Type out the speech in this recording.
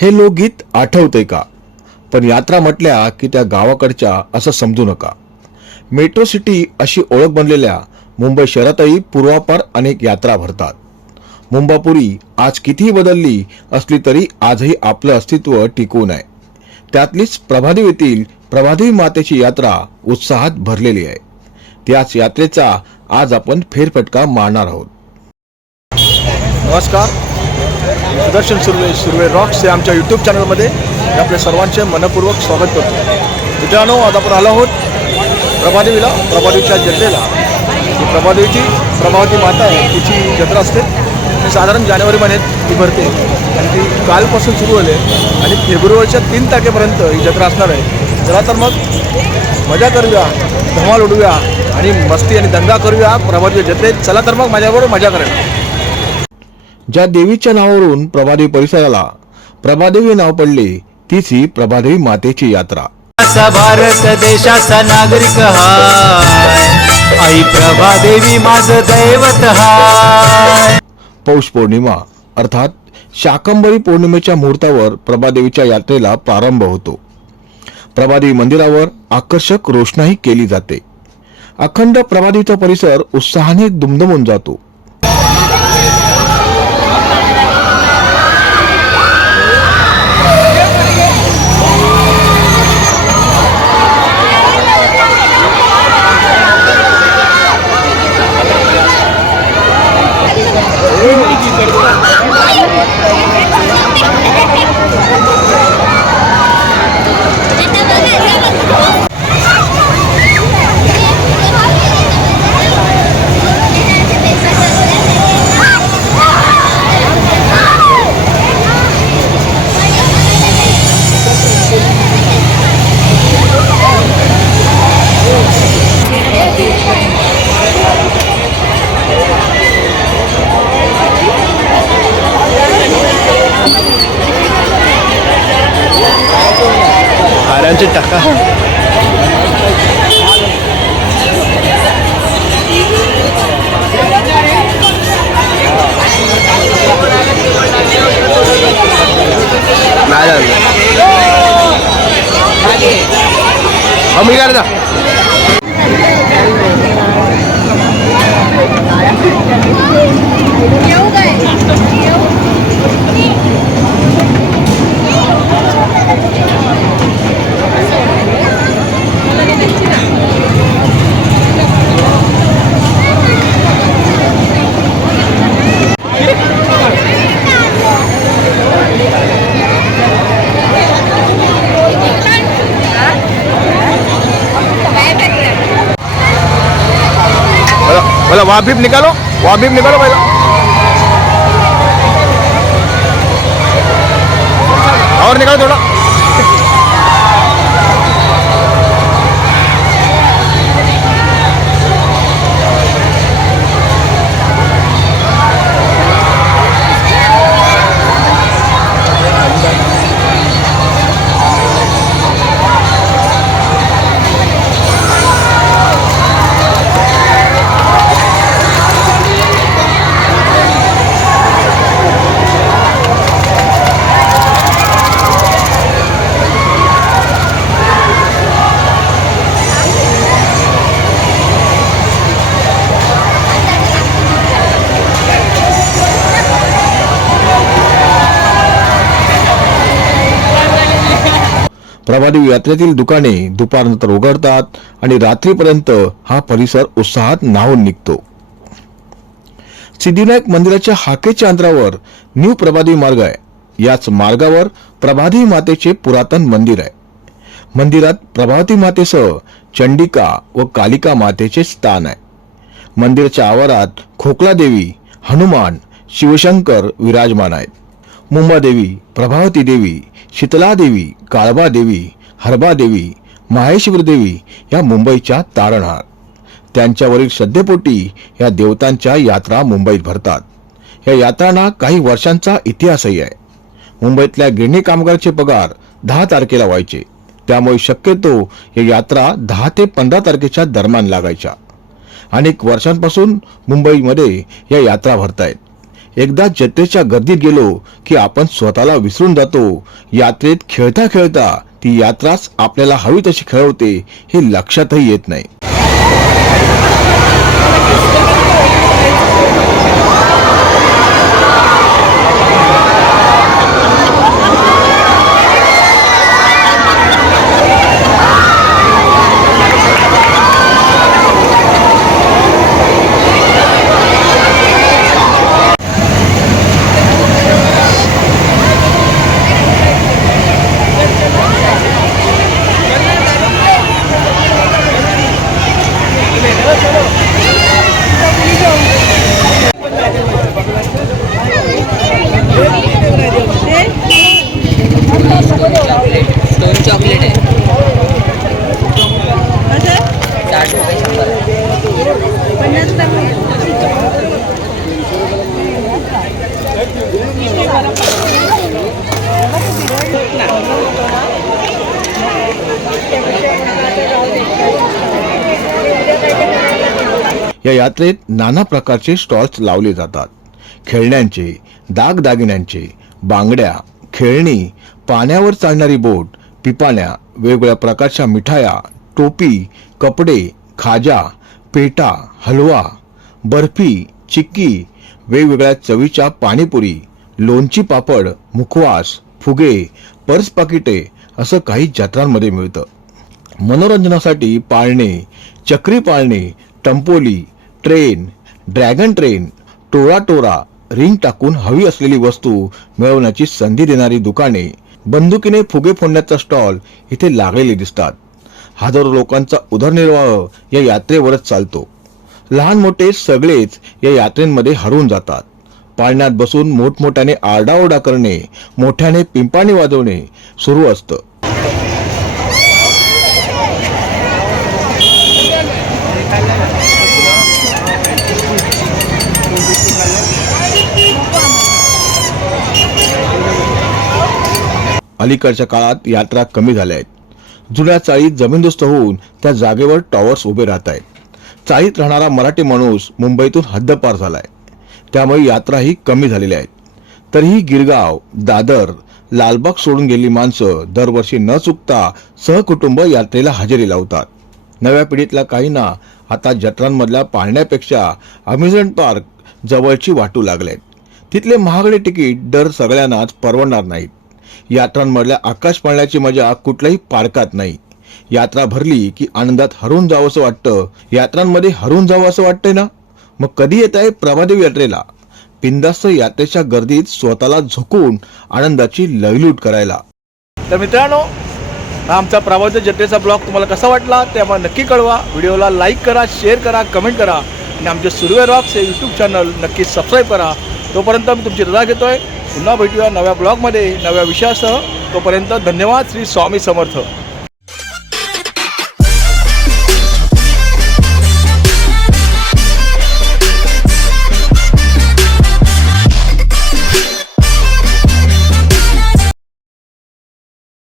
हे लोकगीत आठवतंय का? पण यात्रा म्हटल्या की त्या गावाकडच्या असं समजू नका. मेट्रो सिटी अशी ओळख बनलेल्या मुंबई शहरातही पूर्वापार अनेक यात्रा भरतात. मुंबापुरी आज कितीही बदलली असली तरी आजही आपलं अस्तित्व टिकून आहे. त्यातलीच प्रभादेव येथील प्रभादेवी मातेची यात्रा उत्साहात भरलेली आहे. त्याच यात्रेचा आज आपण फेरफटका मारणार आहोत. नमस्कार. सुदर्शन सुर्वे सुर्वे रॉक्स हे आमच्या यूट्यूब चॅनलमध्ये मी आपल्या सर्वांचे मनपूर्वक स्वागत करतो. मित्रांनो आज आपण आलो आहोत प्रभादेवीला प्रभादेवीच्या जत्रेला. प्रभादेवीची प्रभावती माता आहे तिची जत्रा असते. ती साधारण जानेवारी महिन्यात ती भरते. आणि ती कालपासून सुरू झाली आणि फेब्रुवारीच्या तीन तारखेपर्यंत ही जत्रा असणार आहे. चला तर मग मजा करूया धमाल उडूया आणि मस्ती आणि दंगा करूया प्रभादेवी जत्रेत. चला तर मग माझ्याबरोबर मजा करूया ज्या देवीच्या नावावरून प्रभादेवी परिसराला प्रभादेवी नाव पडले तीच ही प्रभादेवी मातेची यात्रा. भारत देशाचा नागरिक आई प्रभा देवी माझ दैवत पौष पौर्णिमा अर्थात शाकंभरी पौर्णिमेच्या मुहूर्तावर प्रभादेवीच्या यात्रेला प्रारंभ होतो. प्रभादेवी मंदिरावर आकर्षक रोषणाई केली जाते. अखंड प्रभादेवीचा परिसर उत्साहाने दुमदमून जातो. हारांची टाका नाही मी काय ना बोला वहाँ भी निकालो वाबीब निकालो पहिला। और निकालो थोड़ा। प्रभादेवी यात्रेतील दुकाने दुपारनंतर उघडतात आणि रात्रीपर्यंत हा परिसर उत्साहात न्हावून निघतो. सिद्धिविनायक मंदिराच्या हाकेच्या अंतरावर न्यू प्रभादेवी मार्ग आहे. याच मार्गावर प्रभादेवी मातेचे पुरातन मंदिर आहे. मंदिरात प्रभावती मातेसह चंडिका व कालिका मातेचे स्थान आहे. मंदिराच्या आवारात खोकला देवी हनुमान शिवशंकर विराजमान आहेत. मुंबादेवी प्रभावती देवी शीतला देवी काळबा देवी हरबादेवी माहेश्वर देवी या मुंबईच्या तारणहार त्यांच्यावरील श्रद्धेपोटी या देवतांच्या यात्रा मुंबईत भरतात. या यात्रांना काही वर्षांचा इतिहासही आहे. मुंबईतल्या गिरणी कामगारचे पगार दहा तारखेला व्हायचे. त्यामुळे शक्यतो या यात्रा दहा ते पंधरा तारखेच्या दरम्यान लागायच्या. अनेक वर्षांपासून मुंबईमध्ये या यात्रा भरतायत. एकदा जत्रेच्या गर्दीत गेलो की आपण स्वतःला विसरून जातो. यात्रेत खेळता खेळता ती यात्राच आपल्याला हवी तशी खेळवते हे लक्षातही येत नाही. या यात्रेत नाना प्रकारचे स्टॉल्स लावले जातात. खेळण्यांचे दागदागिन्यांचे बांगड्या खेळणी पाण्यावर चालणारी बोट पिपाण्या वेगवेगळ्या प्रकारच्या मिठाया टोपी कपडे खाजा पेटा हलवा बर्फी चिक्की वेगवेगळ्या चवीच्या पाणीपुरी लोणची पापड मुखवास फुगे पर्स पाकिटे असं काही जत्रांमध्ये मिळतं. मनोरंजनासाठी पाळणे चक्री पाळणे टंपोली ट्रेन ड्रॅगन ट्रेन टोळा टोरा रिंग टाकून हवी असलेली वस्तू मिळवण्याची संधी देणारी दुकाने बंदुकीने फुगे फोडण्याचा स्टॉल इथे लागलेले दिसतात. हजारो लोकांचा उदरनिर्वाह या यात्रेवरच चालतो. लहान मोठे सगळेच या यात्रेमध्ये हरवून जातात. पाळण्यात बसून मोठमोठ्याने आरडाओरडा करणे मोठ्याने पिंपाणी वाजवणे सुरू असतं. अलीकडच्या काळात यात्रा कमी झाल्या आहेत. जुन्या चाळीत जमीनदोस्त होऊन त्या जागेवर टॉवर्स उभे राहत आहेत. चाळीत राहणारा मराठी माणूस मुंबईतून हद्दपार झाला आहे त्यामुळे यात्राही कमी झालेल्या आहेत. तरीही गिरगाव दादर लालबाग सोडून गेली माणसं दरवर्षी न चुकता सहकुटुंब यात्रेला हजेरी लावतात. नव्या पिढीतल्या काहींना आता जत्रांमधल्या पाहण्यापेक्षा अम्युझमेंट पार्क जवळची वाटू लागलेत. तिथले महागडे तिकीट दर सगळ्यांनाच परवडणार नाहीत. यात्रांमधल्या आकाश पाळण्याची मजा कुठल्याही पारकात नाही. यात्रा भरली की आनंदात हरून जावं असं वाटतं. यात्रांमध्ये हरून जावं असं वाटतंय ना? मग कधी येत आहे प्रभादेव यात्रेला? पिंदास्त यात्रेच्या गर्दीत स्वतःला झोकून आनंदाची लयलूट करायला. तर मित्रांनो हा आमचा प्रभादेव जत्रेचा ब्लॉग तुम्हाला कसा वाटला ते आम्हाला नक्की कळवा. व्हिडिओला लाईक करा शेअर करा कमेंट करा. आणि आमचे सुरवे रॉक्स हे यूट्यूब चॅनल नक्की सबस्क्राईब करा. तोपर्यंत मी तुमची रजा आहे पुन्हा भेटूया नव्या ब्लॉगमध्ये नव्या विषयासह. तोपर्यंत धन्यवाद श्री स्वामी समर्थ.